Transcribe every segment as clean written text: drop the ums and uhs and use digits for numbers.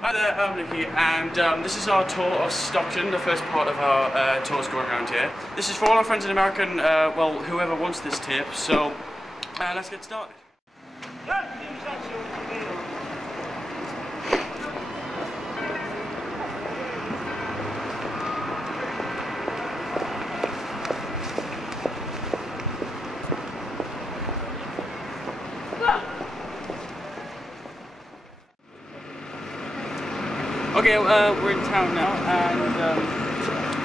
Hi there, I'm Nicky, and this is our tour of Stockton, the first part of our tours going around here. This is for all our friends in America, and well, whoever wants this tape, so let's get started. Okay, we're in town now, and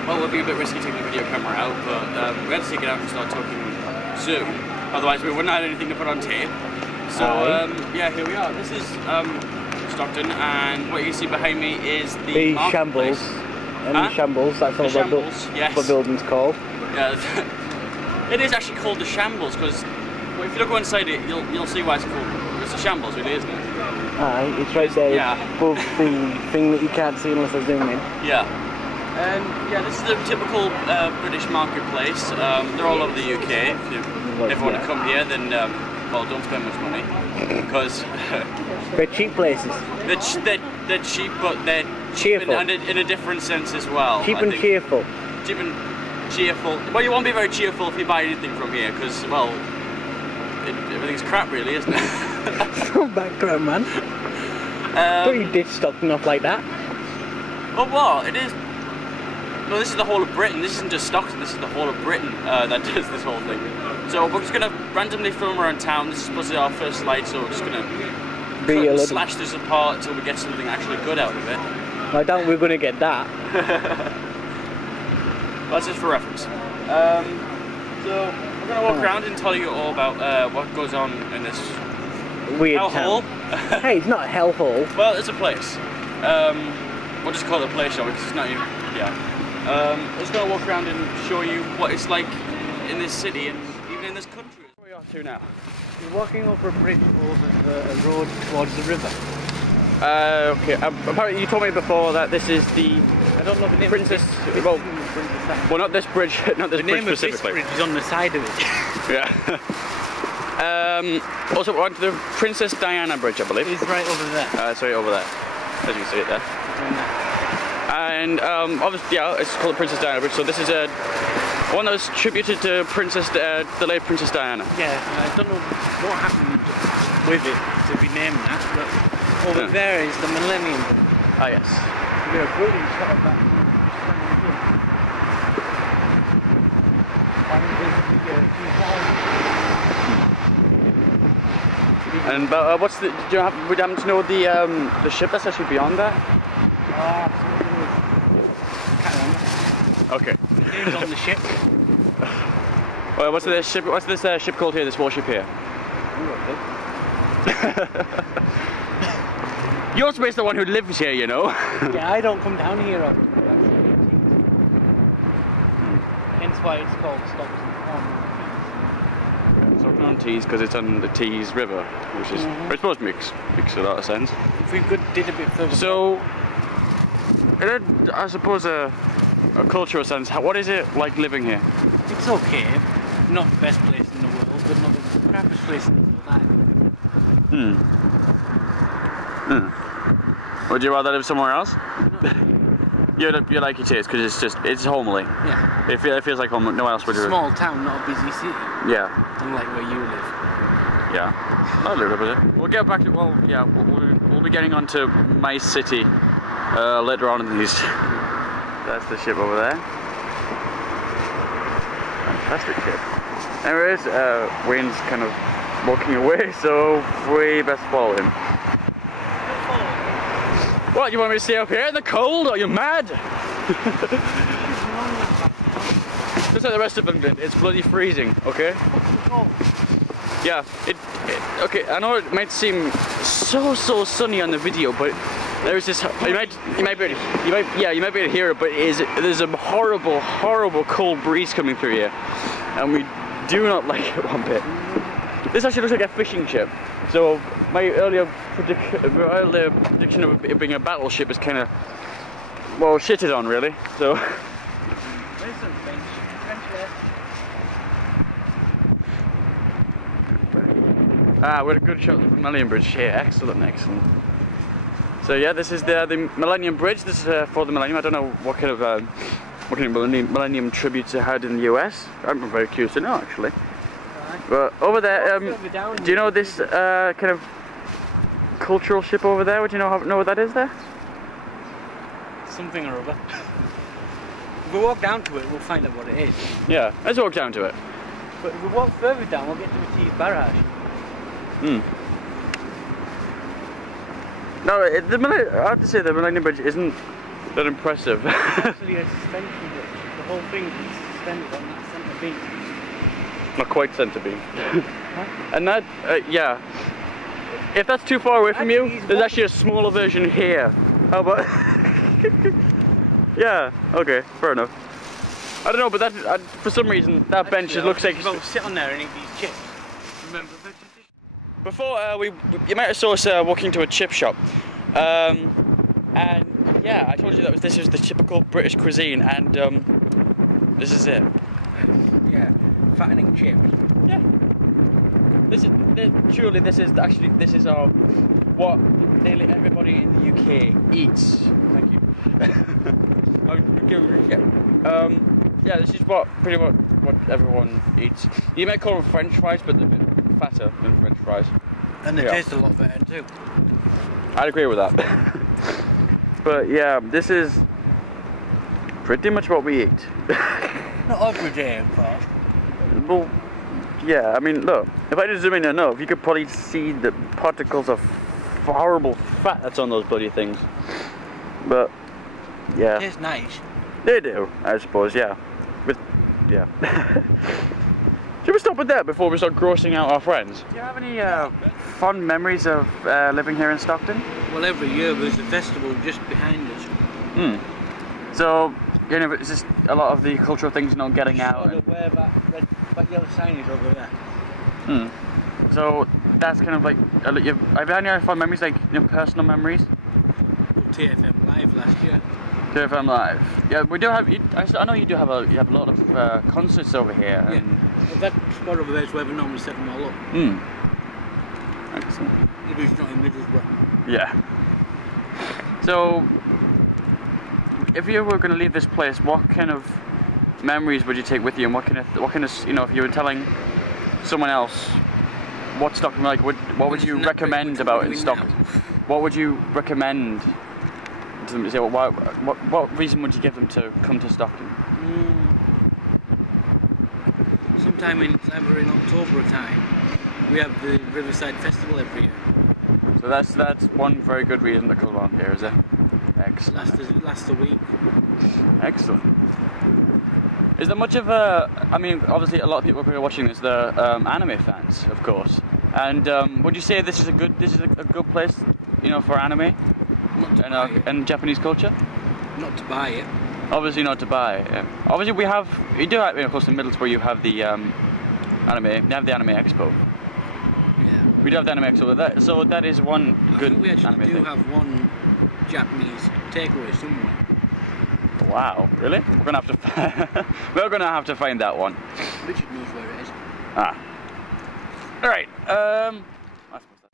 well, it would be a bit risky taking the video camera out, but we had to take it out and start talking Zoom. Otherwise, we wouldn't have anything to put on tape. So yeah, here we are. This is Stockton, and what you can see behind me is the shambles. And the shambles. That's all the building's called. Yeah, it is actually called the Shambles because if you look inside it, you'll see why it's called. It's the Shambles, really, isn't it? Aye, it's right there above the thing that you can't see unless I zoom in. Yeah. And yeah, this is the typical British marketplace. They're all over the UK. If you ever want to come here, then well, don't spend much money because they're cheap places. They're cheap, but they're cheerful in a different sense as well. Cheap and cheerful. Cheap and cheerful. Well, you won't be very cheerful if you buy anything from here because well, everything's crap, really, isn't it? It's not that crap, man. Don't you ditch Stockton off like that? Oh, what? It is. No, this is the whole of Britain. This isn't just Stockton. This is the whole of Britain that does this whole thing. So we're just gonna randomly film around town. This is supposed to be our first slide, so we're just gonna slash this apart until we get something actually good out of it. I doubt we're gonna get that. That's just for reference. So we're gonna walk around and tell you all about what goes on in this weird hellhole. Hey, it's not a hellhole. Well, it's a place. We'll just call it a place, shall we? Because it's not even. Yeah. I'm just gonna walk around and show you what it's like in this city and even in this country. Where are we off to now? We're walking over a bridge over a road towards the river. Okay. Apparently, you told me before that this is the. I don't know the name. Princess. Well, not this bridge. Not this bridge specifically. The name of this bridge is on the side of it. Yeah. Also, we're on to the Princess Diana Bridge, I believe. It's right over there. It's right over there, as you can see it there. And obviously, yeah, it's called the Princess Diana Bridge. So this is one that was tributed to the late Princess Diana. Yeah, I don't know what happened with it to be named that, but over there is the Millennium Bridge. Ah, yes. We have a brilliant shot of that. And what's the? Do you would you happen to know the ship that's actually beyond that? Can't remember. Okay. The name's on the ship. Well, what's this ship? What's this ship called here? This warship here? You're supposed to be the one who lives here, you know. Yeah, I don't come down here often. Hence why it's called Stockton. Stockton on Tees because it's on the Tees River, which is I suppose makes a lot of sense. If we did a bit further. So, I suppose a cultural sense. What is it like living here? It's okay. Not the best place in the world, but not the crappiest place in the world either. Would you rather live somewhere else? You like it is because it's homely. Yeah. It feels like home. No one else would do it. Small town, not a busy city. Yeah. Unlike where you live. Yeah. I'll live with it. We'll get back to we'll be getting on to my city later on in these. That's the ship over there. Fantastic ship. Anyways, Wayne's kind of walking away, so we best follow him. What, you want me to stay up here in the cold? Are you mad? Just like the rest of England, it's bloody freezing, okay? Yeah, okay, I know it might seem so sunny on the video, but there's this, you might be able to hear it, but there's a horrible cold breeze coming through here, and we do not like it one bit. This actually looks like a fishing ship, so my earlier prediction of it being a battleship is kind of, well, shitted on, really. So. There's some French left. We had a good shot of the Millennium Bridge here. Excellent. So yeah, this is the Millennium Bridge. This is for the Millennium. I don't know what kind of Millennium tributes it had in the US. I'm very curious to know actually. But over there, do you know this kind of cultural ship over there? Would you know what that is there? Something or other. If we walk down to it, we'll find out what it is. Yeah, let's walk down to it. But if we walk further down, we'll get to the Tees Barrage. No, I have to say the Millennium Bridge isn't that impressive. It's actually a suspension bridge. The whole thing is suspended on that centre beam. Not quite centre beam. Huh? And that, yeah. If that's too far away from you, there's actually a smaller version here. How about... Yeah, okay, fair enough. I don't know, but that for some reason that bench looks like... We'll sit on there and eat these chips. Remember the tradition? Before you might have saw us walking to a chip shop, and yeah, I told you that this is the typical British cuisine, and this is it. Yeah, fattening chips. Yeah. Surely this is our what nearly everybody in the UK eats. Thank you. I'm giving it a shit. Yeah, this is pretty much what everyone eats. You might call them French fries, but they're a bit fatter than French fries. And they taste a lot better too. I'd agree with that. But yeah, this is pretty much what we eat. Not every day, of course. Well, yeah, I mean, look, if I just zoom in enough, you could probably see the particles of horrible fat that's on those bloody things. But, yeah. It tastes nice. They do, I suppose, yeah. Yeah. Should we stop with that before we start grossing out our friends? Do you have any fond memories of living here in Stockton? Well, every year there's a festival just behind us. So, you know, it's just a lot of the cultural things, you know, getting out. Where that yellow sign is over there. So that's kind of like, have you had any fond memories, like, you know, personal memories? Well, TFM Live last year. TFM Live. Yeah, we do have. I know you do have a lot of concerts over here. Yeah. And Well, that spot over there is where we normally set them all up. Excellent. If it's not in Middlesbrough. Yeah. So, if you were going to leave this place, what kind of memories would you take with you, and what kind of, you know, if you were telling someone else what Stockton like, what would you recommend about in Stockton? What would you recommend to them? Say, what reason would you give them to come to Stockton? Sometime in October time, we have the Riverside Festival every year. So that's one very good reason to come along here, is it? Excellent. It lasts a week. Excellent. Is there much of a? I mean, obviously, a lot of people who are watching this, they're anime fans, of course. And would you say this is a good place, you know, for anime and Japanese culture? Not to buy it. Obviously, not to buy it. Yeah. Obviously, you do have, of course, in Middlesbrough, you have the anime. You have the Anime Expo. Yeah. We do have the Anime Expo. So that is one good. I think we actually do have one Japanese takeaway somewhere. Wow, really? We're gonna have to find that one. Richard knows where it is. Ah. All right. I suppose that.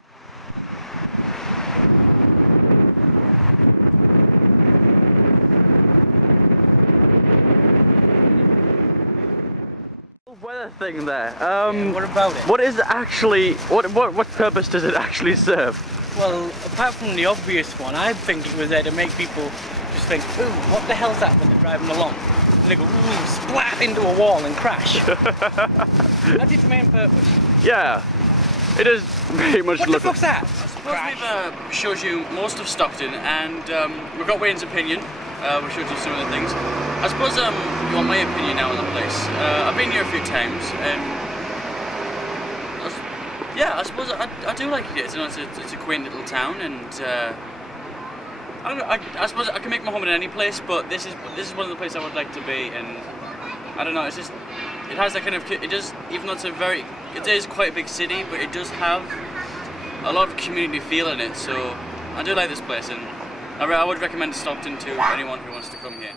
Weather thing there. Yeah, what about it? What is actually what purpose does it actually serve? Well, apart from the obvious one, I think it was there to make people just think, ooh, what the hell's that when they're driving along? And they go, ooh, splat into a wall and crash. That's its main purpose. Yeah, it is very much. What the fuck's that? I suppose we've showed you most of Stockton, and we've got Wayne's opinion. We showed you some of the things. I suppose you want my opinion now on the place. I've been here a few times, and yeah, I suppose I do like it. It's a quaint little town, and I don't know. I suppose I can make my home in any place, but this is one of the places I would like to be. And I don't know. It's just it has that kind of even though it is quite a big city, but it does have a lot of community feel in it. So I do like this place, and I would recommend Stockton to anyone who wants to come here.